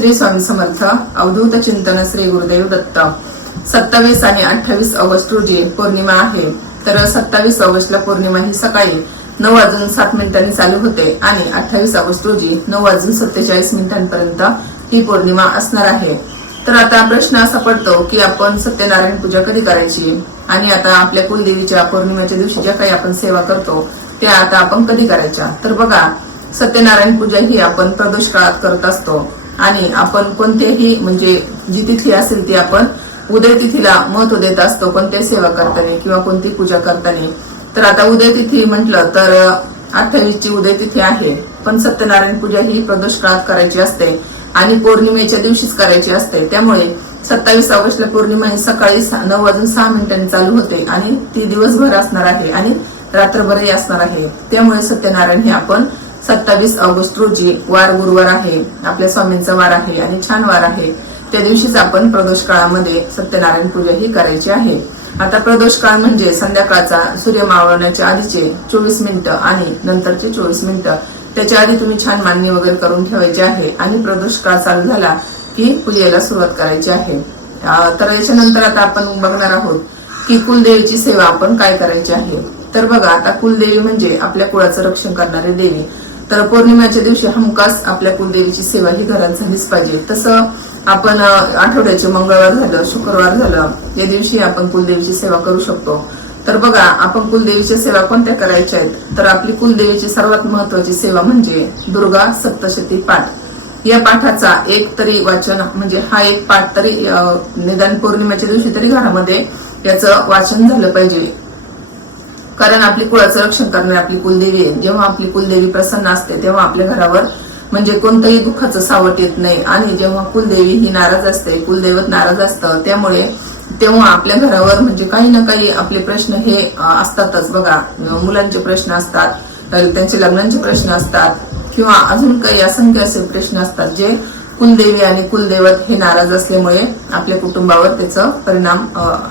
श्री स्वामी समर्थ. अवधूत चिंतन श्री गुरुदेव दत्त. 27 आणि 28 ऑगस्ट रोजी पौर्णिमा आहे. तर 27 ऑगस्टला पौर्णिमा ही सकाळी 9:07 चालू होते आणि 28 ऑगस्ट रोजी 9:47 ही पौर्णिमा असणार आहे. तर आता प्रश्न असा पडतो की आपण सत्यनारायण पूजा कधी करायची आणि आता आपल्या कुलदेवीच्या पौर्णिमेच्या दिवशी ज्या काही आपण सेवा करतो त्या आता आपण कधी करायच्या. तर बघा, सत्यनारायण पूजा ही आपण प्रदोष काळात करत असतो आणि आपण कोणत्याही म्हणजे जी तिथी असेल ती आपण उदय तिथीला महत्व देत असतो कोणत्याही सेवा करताना किंवा कोणती पूजा करताना. तर आता उदय तिथी म्हटलं तर 28 ची उदय तिथी आहे, पण सत्यनारायण पूजा ही प्रदोष काळात करायची असते आणि पौर्णिमेच्या दिवशीच करायची असते. त्यामुळे 27 ऑगस्टला पौर्णिमा ही सकाळी 9:06 चालू होते आणि ती दिवसभर असणार आहे आणि रात्रभरही असणार आहे. त्यामुळे सत्यनारायण हे आपण 27 ऑगस्ट रोजी वार गुरुवार आहे, आपल्या स्वामींचा वार आहे आणि छान वार आहे, त्या दिवशीच आपण प्रदोष काळामध्ये सत्यनारायण पूजा ही करायची आहे. आता प्रदोष काळ म्हणजे संध्याकाळचा सूर्य मावळण्याच्या आधीचे 24 मिनिटं आणि नंतरचे 24 मिनिटं. त्याच्या आधी तुम्ही छान मांडणी वगैरे करून ठेवायची आहे आणि प्रदोष काळ चालू झाला की पूजेला सुरुवात करायची आहे. तर याच्यानंतर आता आपण बघणार आहोत की कुलदेवीची सेवा आपण काय करायची आहे. तर बघा, आता कुलदेवी म्हणजे आपल्या कुळाचं रक्षण करणारी देवी. तर पौर्णिमेच्या दिवशी हमखास आपल्या कुलदेवीची सेवा ही घरात झालीच पाहिजे. तसं आपण आठवड्याचे मंगळवार झालं, शुक्रवार झालं, या दिवशी आपण कुलदेवीची सेवा करू शकतो. तर बघा, आपण कुलदेवीच्या सेवा कोणत्या करायच्या आहेत. तर आपली कुलदेवीची सर्वात महत्वाची सेवा म्हणजे दुर्गा सप्तशती पाठ. या पाठाचा एक तरी वाचन म्हणजे हा एक पाठ तरी निदान पौर्णिमेच्या दिवशी तरी घरामध्ये याचं वाचन झालं पाहिजे. कारण आपली कुळाचं रक्षण करणारी आपली कुलदेवी आहे. जेव्हा आपली कुलदेवी प्रसन्न असते तेव्हा आपल्या घरावर म्हणजे कोणतंही दुःखाचं सावट येत नाही आणि जेव्हा कुलदेवी ही नाराज असते, कुलदैवत नाराज असतं, त्यामुळे तेव्हा आपल्या घरावर म्हणजे काही ना काही आपले प्रश्न हे असतातच. बघा, मुलांचे प्रश्न असतात, त्यांचे लग्नांचे प्रश्न असतात किंवा अजून काही असंख्य असे प्रश्न असतात जे कुलदेवी आणि कुलदैवत हे नाराज असल्यामुळे आपल्या कुटुंबावर त्याचा परिणाम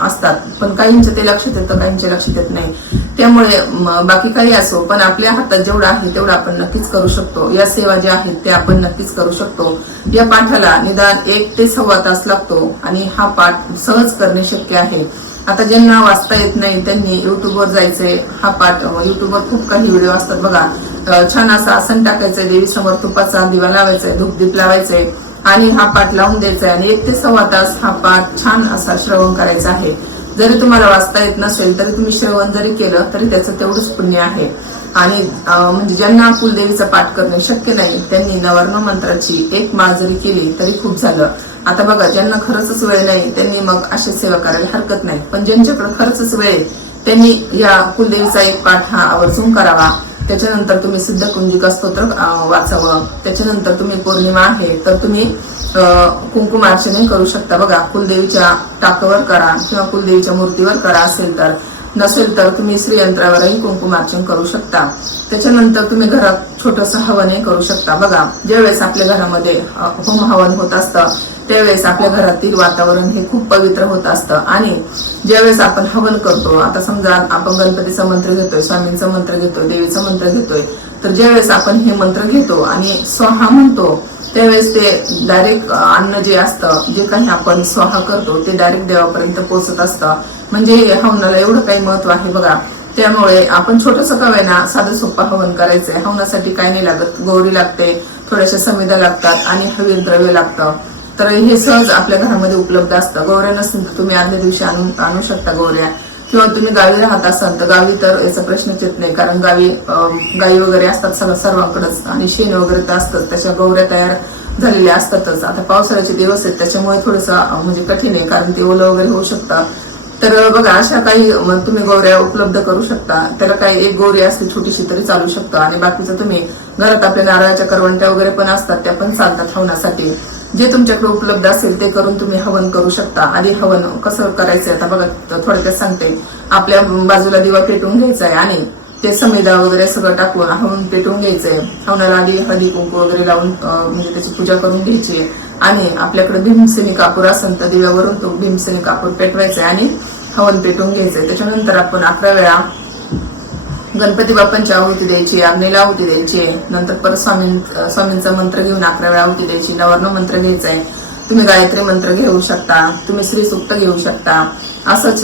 असतात. पण काहींचे ते लक्षात येतं, काहींचे लक्षात येत नाही. त्यामुळे बाकी काही असो, पण आपल्या हातात जेवढं आहे तेवढं आपण नक्कीच करू शकतो. या सेवा ज्या आहेत त्या आपण नक्कीच करू शकतो. या पाठाला निदान 1 ते 1.25 तास लागतो आणि हा पाठ सहज करणे शक्य आहे. आता ज्यांना वाचता येत नाही त्यांनी युट्यूबवर जायचंय. हा पाठ युट्यूबवर खूप काही व्हिडिओ असतात बघा. छान असा आसन टाकायचंय, देवी समोर तुपाचा दिवा लावायचाय, धूपदीप लावायचंय आणि हा पाठ लावून द्यायचा आणि 1 ते 1.25 तास हा पाठ छान असा श्रवण करायचा आहे. जरी तुम्हाला वाचता येत नसेल तरी तुम्ही श्रवण जरी केलं तरी त्याचं तेवढंच पुण्य आहे. आणि म्हणजे ज्यांना कुलदेवीचा पाठ करणे शक्य नाही त्यांनी नवर्ण मंत्राची 1 माळ जरी केली तरी खूप झालं. आता बघा, ज्यांना खरंच वेळ नाही त्यांनी मग अशी सेवा करायला हरकत नाही, पण ज्यांच्याकडे खरंच वेळ आहे त्यांनी या कुलदेवीचा 1 पाठ हा आवर्जून करावा. त्याच्यानंतर तुम्ही सिद्ध कुंजिका स्तोत्र वाचावं. त्याच्यानंतर तुम्ही पौर्णिमा आहे तर तुम्ही कुंकुमार्चने करू शकता. बघा, कुलदेवीच्या टाकावर करा किंवा कुलदेवीच्या मूर्तीवर करा असेल तर, नसेल तर तुम्ही श्रीयंत्रावरही कुंकुमार्चन करू शकता. त्याच्यानंतर तुम्ही घरात छोटंसं हवनही करू शकता. बघा, ज्यावेळेस आपल्या घरामध्ये होम हवन होत असतं त्यावेळेस आपल्या घरातील वातावरण हे खूप पवित्र होत असतं आणि ज्यावेळेस आपण हवन करतो, आता समजा आपण गणपतीचा मंत्र घेतोय, स्वामींचा मंत्र घेतोय, देवीचा मंत्र घेतोय, तर ज्यावेळेस आपण हे मंत्र घेतो आणि स्वाहा म्हणतो त्यावेळेस ते डायरेक्ट अन्न जे असतं, जे काही आपण स्वाहा करतो ते डायरेक्ट देवापर्यंत पोहोचत असतं. म्हणजे हवनाला एवढं काही महत्व आहे बघा. त्यामुळे आपण छोटंसं का होईना साधं सोपं हवन करायचंय. हवनासाठी काही नाही लागत, गौरी लागते, थोड्याशा समिधा लागतात आणि हवीर द्रव्य लागतं. तर हे सहज आपल्या घरामध्ये उपलब्ध असतं. गौऱ्या नसतील तर तुम्ही आदल्या दिवशी आणू शकता गौऱ्या, किंवा तुम्ही गावी राहत असाल तर गावी तर याचा प्रश्नच येत नाही, कारण गाई वगैरे असतात सर्वांकडेच आणि शेण वगैरे तर असतंच, त्याच्या गौऱ्या तयार झालेल्या असतातच. आता पावसाळ्याचे दिवस आहेत त्याच्यामुळे थोडंसं म्हणजे कठीण आहे, कारण ते ओलं वगैरे होऊ शकतं. तर बघा, अशा काही तुम्ही गौऱ्या उपलब्ध करू शकता. त्याला काही 1 गौरी असली छोटीशी तरी चालू शकतं आणि बाकीचं तुम्ही घरात आपल्या नारळाच्या करवंट्या वगैरे पण असतात, त्या पण चालतात हवनासाठी. जे तुमच्याकडे उपलब्ध असेल ते करून तुम्ही हवन करू शकता. आधी हवन कसं करायचंय आता बघा, थोडक्यात सांगते. आपल्या बाजूला दिवा पेटवून घ्यायचा आहे आणि ते समिधा वगैरे सगळं टाकून हवन पेटवून घ्यायचंय. हवनाला आधी हळदी कुंकू वगैरे लावून म्हणजे त्याची पूजा करून घ्यायची आणि आपल्याकडे भीमसेनी कापूर असेल तर दिव्यावरून तो भीमसेनी कापूर पेटवायचा आणि हवन पेटवून घ्यायचंय. त्याच्यानंतर आपण 11 वेळा गणपती बाप्पांची आहुती द्यायची, अग्नीला आहुती द्यायची, नंतर परत स्वामींचा मंत्र घेऊन 11 वेळा आहुती द्यायची, नवर्ण मंत्र घ्यायचा आहे, तुम्ही गायत्री मंत्र घेऊ शकता, तुम्ही श्री सूक्त घेऊ शकता, असंच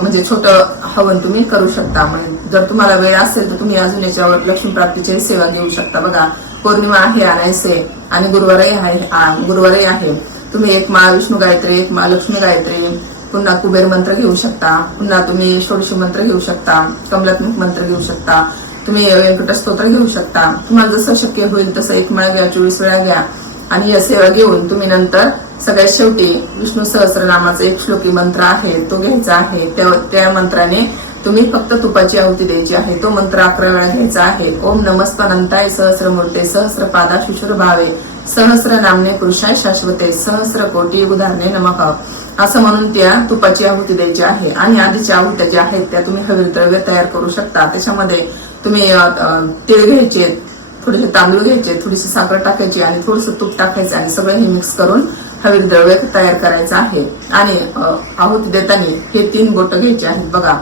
म्हणजे छोटं हवन तुम्ही करू शकता. म्हणजे जर तुम्हाला वेळ असेल तर तुम्ही अजून याच्यावर लक्ष्मी प्राप्तीची सेवा घेऊ शकता. बघा, पौर्णिमा आहे आणायचे आणि गुरुवारही आहे. तुम्ही एक माळ विष्णू गायत्री, एक माळ लक्ष्मी गायत्री, पुन्हा कुबेर मंत्र घेऊ शकता, पुन्हा तुम्ही षोडशी मंत्र घेऊ शकता, कमलात्मक मंत्र घेऊ शकता, तुम्ही व्यंकट स्तोत्र घेऊ शकता. तुम्हाला जसं शक्य होईल तसं एक माळ घ्या, 24 वेळा घ्या आणि या सेवा घेऊन तुम्ही नंतर सगळ्यात शेवटी विष्णू सहस्रनामाचा एक श्लोकी मंत्र आहे तो घ्यायचा आहे. त्या मंत्राने तुम्ही फक्त तुपाची आहुती द्यायची आहे. तो मंत्र 11 वेळा घ्यायचा आहे. ओम नमस्तानंताय सहस्रमूर्ते सहस्रपादा शुशुरभावे सहस्र नामने पुरुषाय शाश्वते सहस्र कोटी उदाहरणे नमः असं म्हणून त्या तुपाची आहुती द्यायची आहे. आणि आधीच्या आहुत्या ज्या आहेत त्या तुम्ही हवील द्रव्य तयार करू शकता. त्याच्यामध्ये तुम्ही तीळ घ्यायचे, थोडेसे तांदूळ घ्यायचे, थोडीशी साखर टाकायची आणि थोडंसं तूप टाकायचं आणि सगळं हे मिक्स करून हवील द्रव्य तयार करायचं आहे. आणि आहुती देताना हे 3 बोट घ्यायचे आहेत. बघा,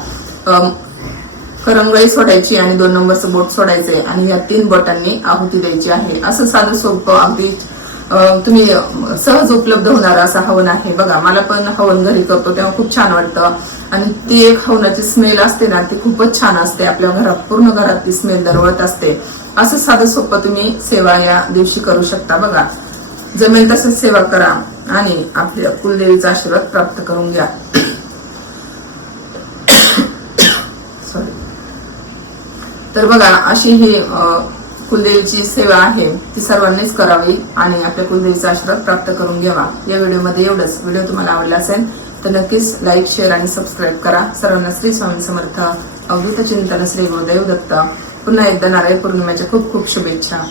करंगळी सोडायची आणि 2 नंबरचं बोट सोडायचंय आणि या 3 बोटांनी आहुती द्यायची आहे. असं साधं सोपं अगदी तुम्ही सहज उपलब्ध होणार असं हवन आहे. बघा, मला पण हवन घरी करतो तेव्हा खूप छान वाटतं आणि ती एक हवनाची स्मेल असते ना, ती खूपच छान असते. आपल्या घरात पूर्ण घरात ती स्मेल दरवळत असते. असं साधं सोपं तुम्ही सेवा या दिवशी करू शकता. बघा, जमेल तसंच सेवा करा आणि आपल्या कुलदेवीचा आशीर्वाद प्राप्त करून घ्या. तर बघा, अशी ही कुलदेवीची सेवा आहे ती सर्वांनीच करावी आणि आपल्या कुलदेवीचा आशीर्वाद प्राप्त करून घ्यावा. या व्हिडिओमध्ये एवढंच. व्हिडिओ तुम्हाला आवडला असेल तर नक्कीच लाईक, शेअर आणि सबस्क्राईब करा. सर्वांना श्री स्वामी समर्थ, अवधूत चिंतन, श्री गुरुदेव दत्त. पुन्हा एकदा नारळी पौर्णिमेच्या खूप खूप शुभेच्छा.